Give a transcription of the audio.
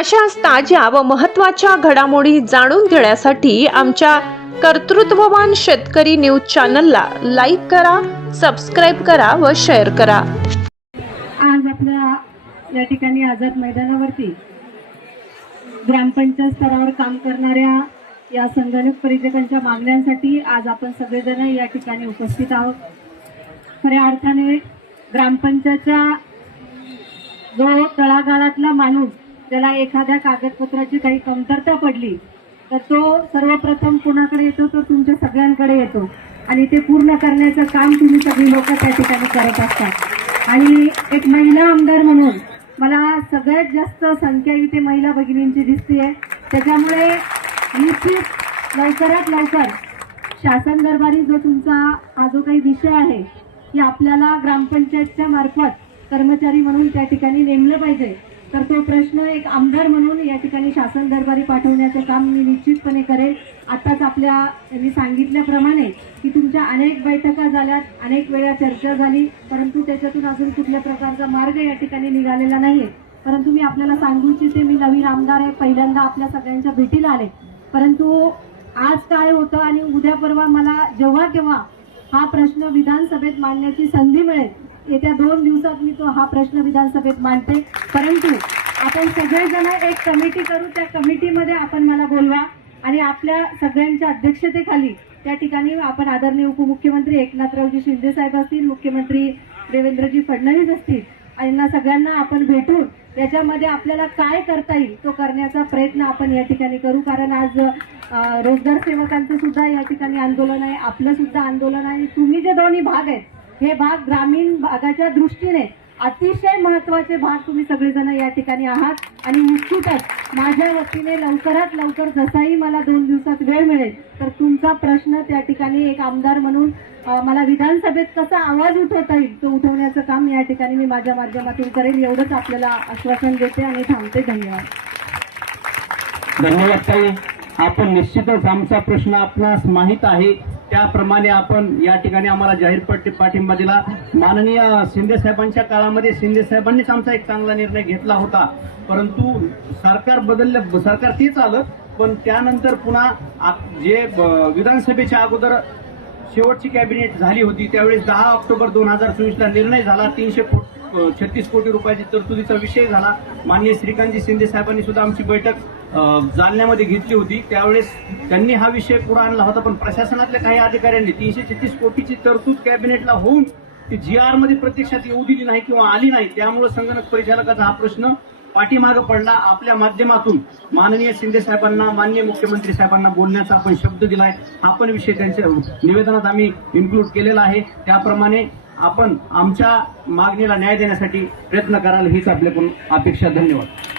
अशाच ताज्या व महत्त्वाच्या घडामोडी जाणून घेण्यासाठी आमच्या कर्तृत्ववान शेतकरी न्यूज चॅनलला लाईक करा, सबस्क्राईब करा व शेअर करा। आज आपल्या या ठिकाणी आझाद मैदानावरती ग्रामपंचायत स्तरावर काम करणाऱ्या या संगणक परिचारकांच्या मागण्यांसाठी आज आपण सगळेजण या ठिकाणी उपस्थित आहोत। खऱ्या अर्थाने ग्रामपंचायतच्या जो तळागाळातला माणूस त्याला एखाद्या कागदपत्राची काही कमतरता पडली तर तो सर्वप्रथम कोणाकडे येतो, तो तुमच्या सगळ्यांकडे येतो आणि ते पूर्ण करण्याचं काम तुम्ही सगळी लोक त्या ठिकाणी करत असतात। आणि एक महिला आमदार म्हणून मला सगळ्यात जास्त संख्या इथे महिला भगिनींची दिसतेय, त्याच्यामुळे निश्चित लवकरात लवकर शासन दरबारी जो तुमचा हा जो काही विषय आहे की आपल्याला ग्रामपंचायतच्या मार्फत कर्मचारी म्हणून त्या ठिकाणी नेमलं पाहिजे, तर तो प्रश्न एक आमदार म्हणून या ठिकाणी शासन दरबारी पाठवण्याचं काम मी निश्चितपणे करेल। आताच आपल्या यांनी सांगितल्याप्रमाणे की तुमच्या अनेक बैठका झाल्यात, अनेक वेळा चर्चा झाली, परंतु त्याच्यातून अजून कुठल्या प्रकारचा मार्ग या ठिकाणी निघालेला नाहीये। परंतु मी आपल्याला सांगू इच्छिते, मी नवीन आमदार आहे, पहिल्यांदा आपल्या सगळ्यांच्या भेटीला आले, परंतु आज काय होतं आणि उद्या परवा मला जेव्हा केव्हा हा प्रश्न विधानसभेत मांडण्याची संधी मिळेल, येत्या 2 दिवसात मी तो हा प्रश्न विधानसभेत मांडते। परंतु आपण सगळेजण एक कमिटी करू, त्या कमिटीमध्ये आपण मला बोलवा आणि आपल्या सगळ्यांच्या अध्यक्षतेखाली त्या ठिकाणी आपण आदरणीय उपमुख्यमंत्री एकनाथरावजी शिंदे साहेब असतील, मुख्यमंत्री देवेंद्रजी फडणवीस असतील, यांना सगळ्यांना आपण भेटून याच्यामध्ये आपल्याला काय करता येईल तो करण्याचा प्रयत्न आपण या ठिकाणी करू। कारण आज रोजगार सेवकांचं सुद्धा या ठिकाणी आंदोलन आहे, आपलं सुद्धा आंदोलन आहे। तुम्ही जे दोन्ही भाग आहेत हे भाग ग्रामीण भागाच्या दृष्टीने अतिशय महत्त्वाचे भाग तुम्ही सगळेजण या ठिकाणी आहात आणि निश्चितच माझ्या वतीने लवकरात लवकर जसाही मला 2 दिवसात वेळ मिळेल तर तुमचा प्रश्न त्या ठिकाणी एक आमदार म्हणून मला विधानसभेत कसा आवाज उठवता येईल तो उठवण्याचं काम या ठिकाणी मी माझ्या माध्यमातून करेल, एवढंच आपल्याला आश्वासन देते आणि थांबते। धन्यवाद। धन्यवाद ताई, आपण निश्चितच आमचा प्रश्न आपणास माहित आहे त्याप्रमाणे आपण या ठिकाणी आम्हाला जाहीर पाठिंबा दिला। माननीय शिंदे साहेबांच्या काळामध्ये शिंदे साहेबांनीच आमचा एक चांगला निर्णय घेतला होता, परंतु सरकार बदललं, सरकार तेच आलं, पण त्यानंतर पुन्हा जे विधानसभेच्या अगोदर शेवटची कॅबिनेट झाली होती त्यावेळेस 10 ऑक्टोबर 2024 ला निर्णय झाला, 336 कोटी रुपयाची तरतुदीचा विषय झाला। माननीय श्रीकांतजी शिंदे साहेबांनी सुद्धा आमची बैठक जालन्यामध्ये घेतली होती, त्यावेळेस त्यांनी हा विषय पुढे आणला होता, पण प्रशासनातल्या काही अधिकाऱ्यांनी 336 कोटीची तरतूद कॅबिनेटला होऊन ती GR मध्ये प्रत्यक्षात येऊ दिली नाही किंवा आली नाही, त्यामुळे संगणक परिचालकाचा हा प्रश्न पाठीमागे पडला। आपल्या माध्यमातून माननीय शिंदे साहेबांना, माननीय मुख्यमंत्री साहेबांना बोलण्याचा आपण शब्द दिलाय, हा पण विषय त्यांच्या निवेदनात आम्ही इन्क्लूड केलेला आहे। त्याप्रमाणे आपण आमच्या मागणीला न्याय देण्यासाठी प्रयत्न कराल हीच आपल्याकडून अपेक्षा। धन्यवाद।